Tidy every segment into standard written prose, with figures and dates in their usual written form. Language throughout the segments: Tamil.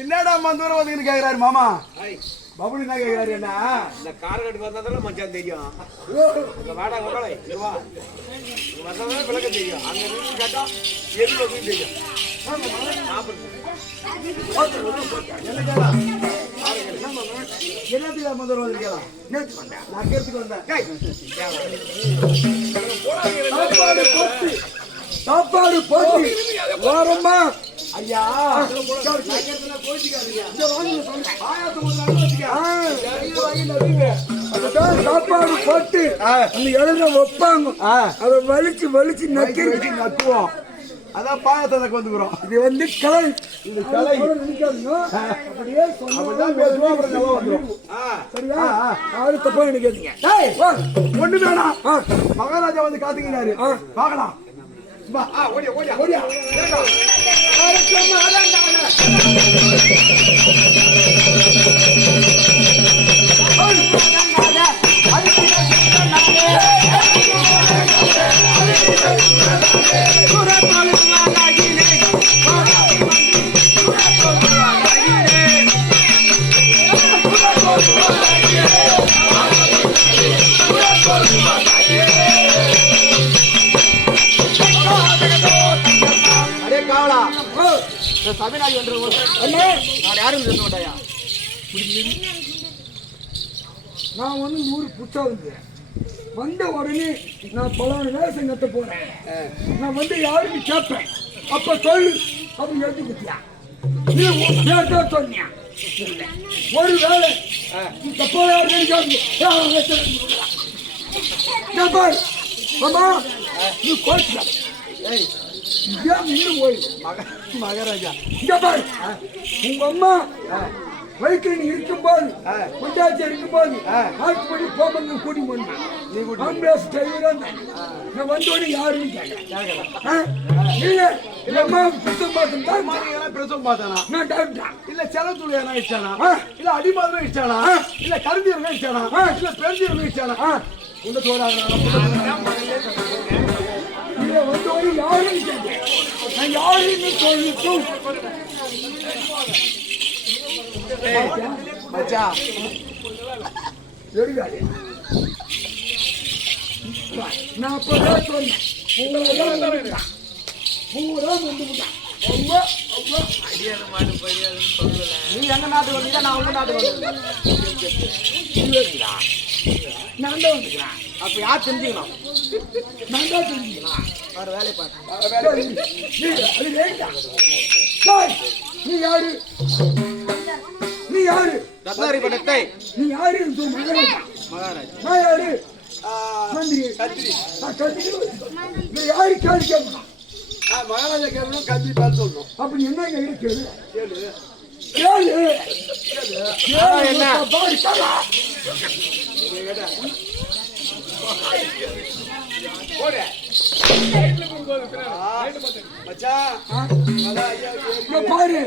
என்னடா மந்தூரம் வந்து கேக்குறாரு மாமா பபுள் என்ன கேக்குறாரு என்ன இந்த கார் கட்டி வந்தாதான் மச்சான் தெரியும் வாடா கொண்டாளை வா வந்தாதான் விளக்க தெரியும் அங்க இருந்து கேட்டா எது வந்து தெரியும் என்னத்துக்கு மந்தூரம் வந்து கேட்கலாம் நான் கேட்டுக்கு வந்தேன் சாப்பாடு போட்டு வாரமா ஐயா சாப்பாடு போட்டு அந்த எழுத வைப்பாங்க அதை வலிச்சு வலிச்சு நக்கி நக்குவோம் அதான் பாயத்தை வந்துக்கிறோம் இது வந்து கலை இந்த கலை அப்படியே சரியா யாரும் தப்பா நினைக்காதீங்க ஒண்ணு வேணாம் மகாராஜா வந்து காத்துக்கிறாரு பார்க்கலாம் ஓடியா ஓடியா ஓடியா அடே காவலா சபைநாயகி என்று நான் யாரும் சொல்ல மாட்டாயா? நான் வந்து 100 புத்தா வந்த உடனே நான் பலான வேஷம் கட்ட போறேன். நான் வந்து யாருக்கு கேட்பேன், அப்ப சொல்லு அப்படி எழுதி குத்தியா சொன்னியா? ஒரு வேலை நீ கோச்சு மகாராஜா உங்க அம்மா வயிற்று நீ இருக்கும்போது கொண்டாச்சி இருக்கும்போது ஆட்சி போமங்க கூட்டி போனேன். ஆம்புலன்ஸ் டிரைவர் நான் வந்தோடனே யாருன்னு கேட்கிறேன். இல்ல அம்மா பிரசவம் பார்த்தேன் பிரசவம் பார்த்தானா? நான் டாக்டர் இல்ல செலத்துறையா இஷ்டானா? இல்ல அடிமாதமே இஷ்டானா? இல்ல கருந்தீரமே இஷ்டானா? இல்ல பெருந்தீரமே இஷ்டானா? உண்ட சோறாங்க இல்ல வந்தோடனே யாருன்னு கேட்டேன். நான் யாருன்னு சொல்லிட்டும் மச்சா எடுக்காது. நான் அப்பதான் சொன்னேன் பூரா வந்து விட்டான். நீ எங்க நாட்டுக்கு வந்தீங்க, நான் உங்க நாட்டுக்கு வந்தேன். நான் தான் வந்துக்கிறேன். அப்ப யார் தெரிஞ்சுக்கணும்? நான் தான் தெரிஞ்சுக்கலாம். வேற வேலையை பார்த்து நீ யாரு? நீ யாரு? ரத்னாரி பட்டத்தை நீ யாரு? மகாராஜா. மகாராஜா நான் யாரு? மந்திரி. கத்திரி கத்திரி. நீ யாரு கேள்வி கேட்கணும்? மகாராஜா கேட்கணும், கத்திரி பார்த்து சொல்லணும். அப்படி என்ன இருக்கு? கேளு கேளு என்ன? பாரு,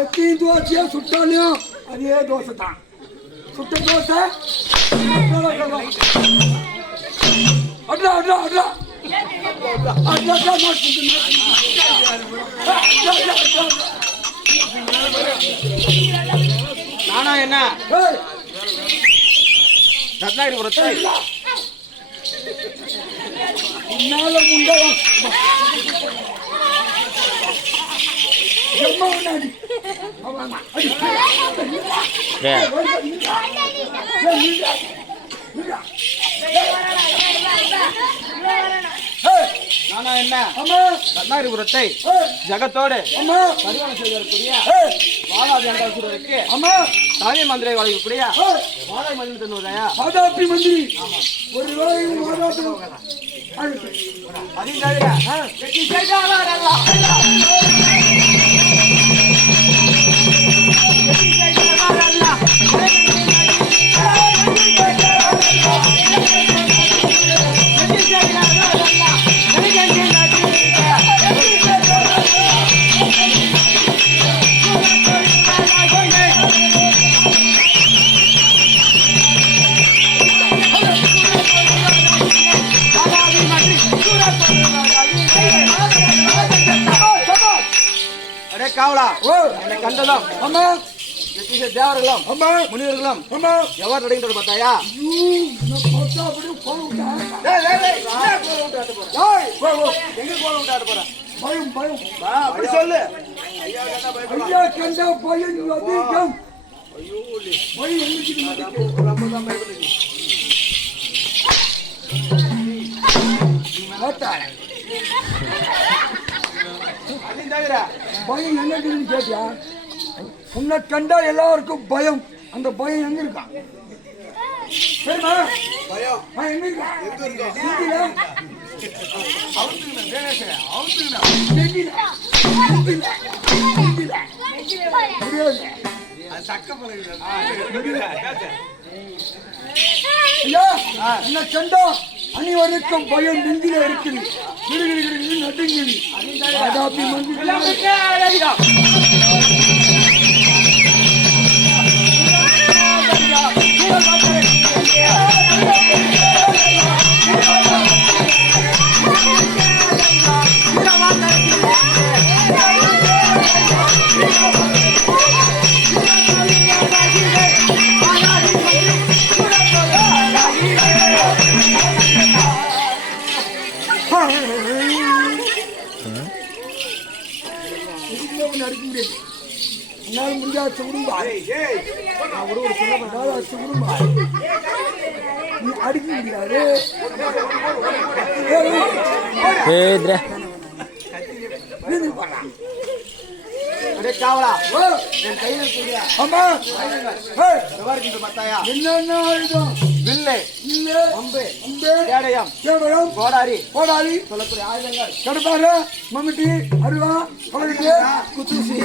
எத்தனை தோசையா சுட்டாலும் அதே தோசை தான். சுட்ட தோசை அட்ரா அட்ரா அட்ரா நானா என்ன ரத்னாகிரிபுரத்தை உன்னால முண்டவா நானா என்ன ரத்னாகிரிபுரத்தை ஜகத்தோடு பரிமாணம் செய்வதற்குரிய வாழாதி அண்டவருக்கு தலைமை மந்திரை வழங்கக்கூடிய வாழை மந்திரி தந்துவதையா வாதாபி மந்திரி ஒரு வேலை அதையும் தவிர காவலா என்னை கண்டதும் அம்மா தேவர்களும் அம்மா முனிவர்களும் அம்மா எவ்வாறு நடைகின்றது பார்த்தாயா? எங்க கோலம் விட்டாட்டு போற? பயம் பயம் அப்படி சொல்லு. ஐயா கண்டா பயம் அதிகம். பயம் பயம் என்னன்னு கேட்டியா? உன்னை கண்டா எல்லாருக்கும் பயம். அந்த பயம் எங்க இருக்கா? சரிமா? எங்க இருக்கா? என்ன கண்டா அனைவருக்கும் பயம் நெஞ்சில இருக்குது. நடுங்குது. வாதாபி மந்திரி என்னால் முடியாச்சு விடும்பா நான் ஒரு சொல்லாச்சு விடும்பா நீ அடிக்க முடியாது சொல்லக்கூடிய ஆயுதங்கள் கடப்பாரு மம்மிட்டி அருவா குத்துசி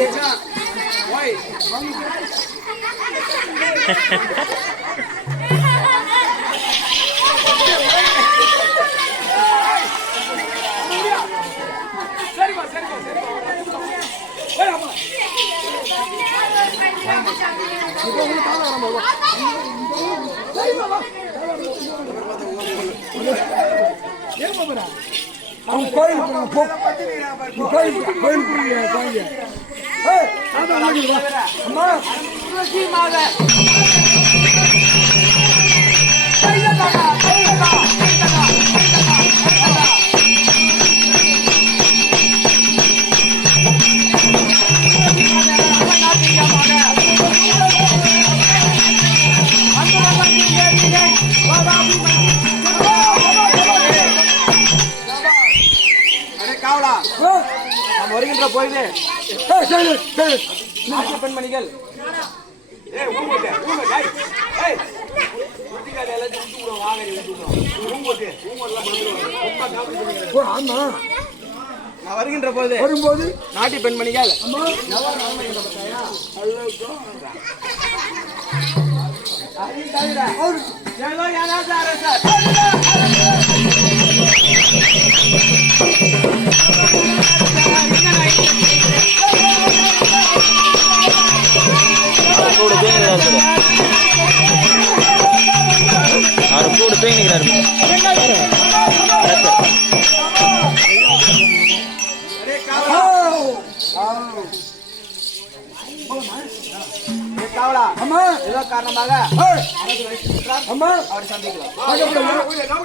வருகின்ற பொழுது பெண்மணிகள் வருகின்ற போது வரும்போது நாட்டு பெண்மணிகள் ஏதோ காரணமாக அவர் சந்திக்கலாம்.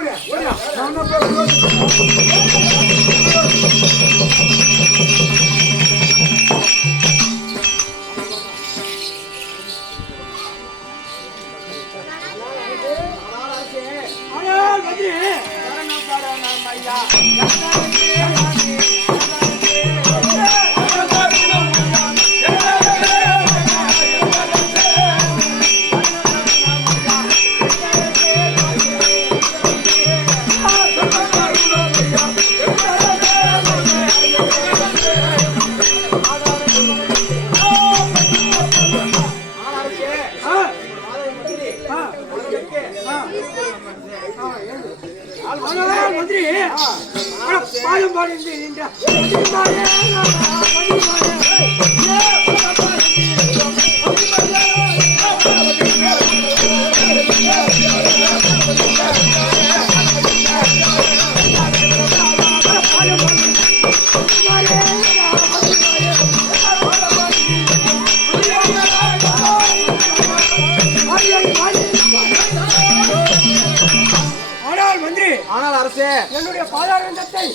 ஆனால் அரசே என்னுடைய பாதாரத்தை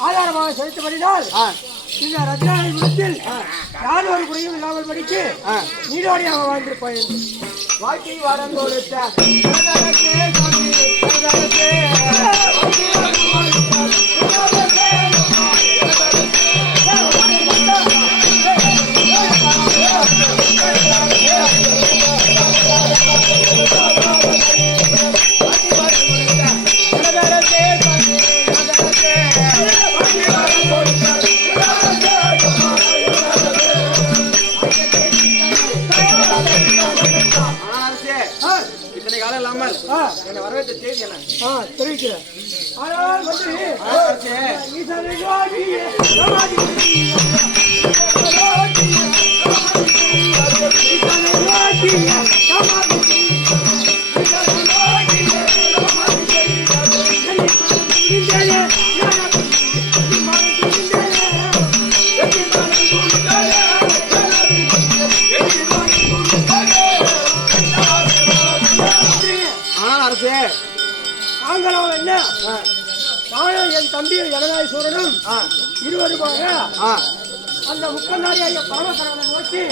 ஆதாரமாக செலுத்தப்படினால் இந்த ரத்னாவில் யார் ஒரு குறையும் இல்லாமல் படித்து நீரோடியாக வாழ்ந்திருப்பாய் வாழ்க்கை வாரம் கொடுத்த இத்தனை காலம் இல்லாமல் என்னை வரவேற்ற செய்தி என்ன தெரிவிக்கிறேன். நாங்களும் என்ன நானும் என் தம்பி ஜனநாயக சூரனும் இருவருமாக அந்த முக்கநாடியாகிய பரமசரவனை நோக்கி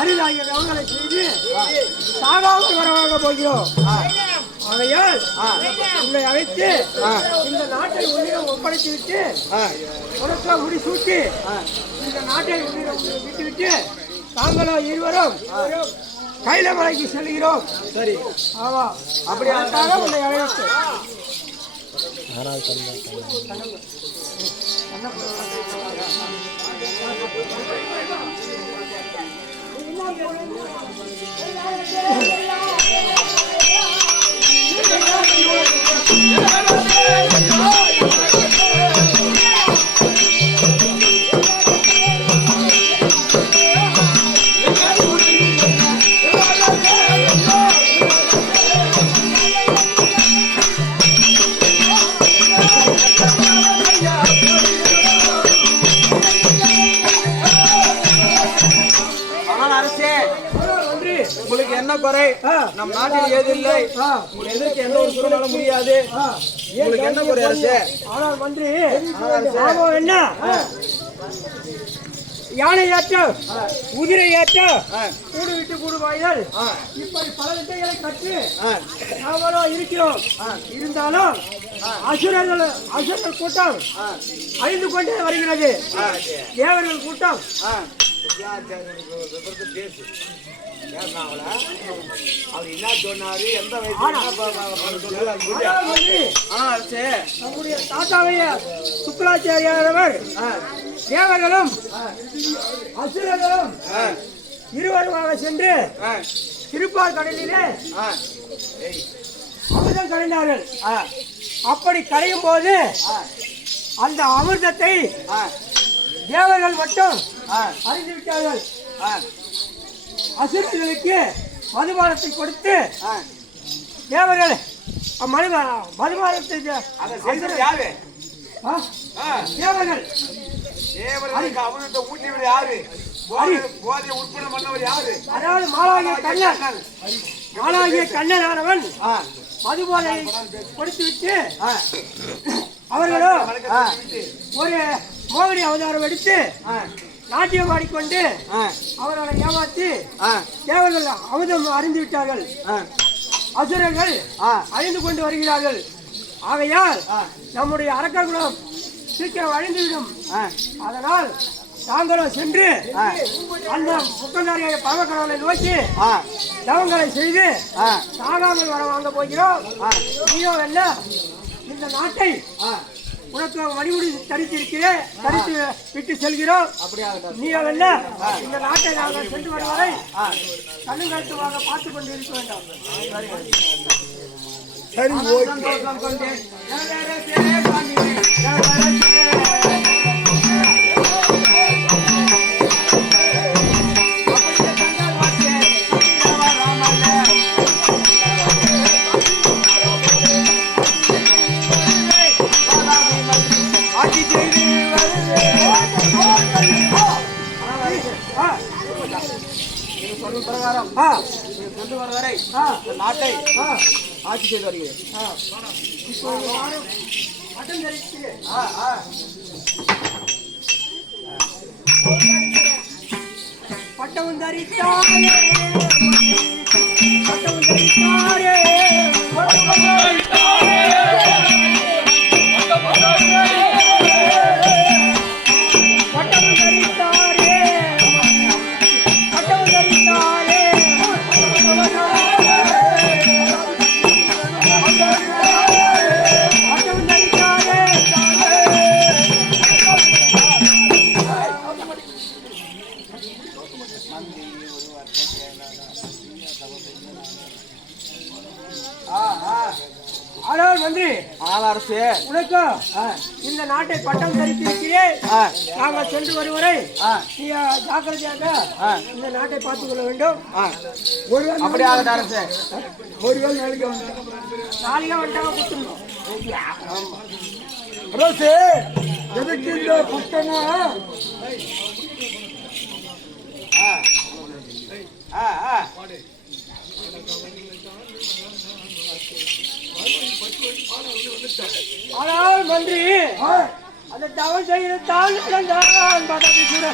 அரிதாகிய தவங்களை செய்து சாகாமல் வரவாக போகிறோம். ஆகையால் உங்களை அழைத்து இந்த நாட்டை உன்னிடம் ஒப்படைத்து விட்டு உனக்கு முடிசூட்டி இந்த நாட்டை உன்னிடம் விட்டுவிட்டு தாங்களோ இருவரும் கைலமலைக்கு செல்கிறோம். சரி, ஆமா, அப்படி அதுக்காக உன்னை அழைத்து உங்களுக்கு என்ன குறை? நம் நாட்டில் ஏது இல்லை. எதற்கு எந்த ஒரு சூழ்நிலை முடியாது. உங்களுக்கு என்ன குறை அரசு? ஆனால் மந்திரி என்ன யானை ஏற்ற குதிரை ஏற்ற கூடு விட்டு கூடு வாய்கள் இப்படி பல வித்தைகளை கற்று நாமளோ இருக்கிறோம். இருந்தாலும் அசுரர்கள் கூட்டம் அழிந்து கொண்டே வருகிறது. தேவர்கள் கூட்டம் அவர் என்ன சொன்னாரு, எந்த நம்முடைய தாத்தாவைய சுக்கராச்சாரியாரவர் தேவர்களும் அசுரர்களும் இருவருமாக சென்று திருப்பார் கடலிலே அமிர்தம் கடைந்தார்கள். அப்படி கடையும் போது அந்த அமிர்தத்தை தேவர்கள் மட்டும் அறிந்து விட்டார்கள். அசுரர்களுக்கு மதுபானத்தை கொடுத்து தேவர்கள் மதுபானத்தை யாரு? தேவர்கள் தேவர்களுக்கு அமிர்தத்தை ஊட்டியவர் யாரு? போதையை உட்பட பண்ணவர் யாரு? அதாவது மாலாகிய கண்ணனானவன் மதுபானை கொடுத்துவிட்டு அவர்களும் ஒரு மோகினி அவதாரம் எடுத்து நாட்டியம் ஆடிக்கொண்டு அவர்களை ஏமாற்றி தேவர்கள் அமுதம் அறிந்து விட்டார்கள். அசுரர்கள் அழிந்து கொண்டு வருகிறார்கள். ஆகையால் நம்முடைய அரக்ககுலம் சீக்கிரம் அழிந்துவிடும். அதனால் தாங்களும் சென்று அந்த முக்கநாரியாக பரமக்கடலை நோக்கி தவங்களை செய்து சாகாமல் வர வாங்க போகிறோம். நீயோ என்ன இந்த நாட்டை உனக்கு மணிமுடி தரித்திருக்கிறேன், தரித்து விட்டு செல்கிறோம். நீயோ என்ன இந்த நாட்டை நாங்கள் சென்று வரும் வரை கண்ணுங்கருத்துவாக பார்த்து கொண்டு இருக்க வேண்டாம். பிரகாரம் கொண்டு வர வரை நாட்டை ஆட்சி செய்து வருகிறேன். பட்டம் தரித்தாரே பட்டம் தரித்தாரே அரசு உனக்கு இந்த நாட்டை பட்டம் தரித்திருக்கிறேன். நாங்கள் சென்று வருவரை நீ ஜாக்கிரதையாக இந்த நாட்டை பார்த்துக் கொள்ள வேண்டும். அப்படியாக அரசு ஒருவேளை நாளைக்கு வந்துட்டாங்க கொடுத்துருந்தோம். அரசு எதுக்கு இந்த பட்டமா ஆனால் மந்திரி அந்த தவம் செய்த தாழ்ந்தான் பதவி கூட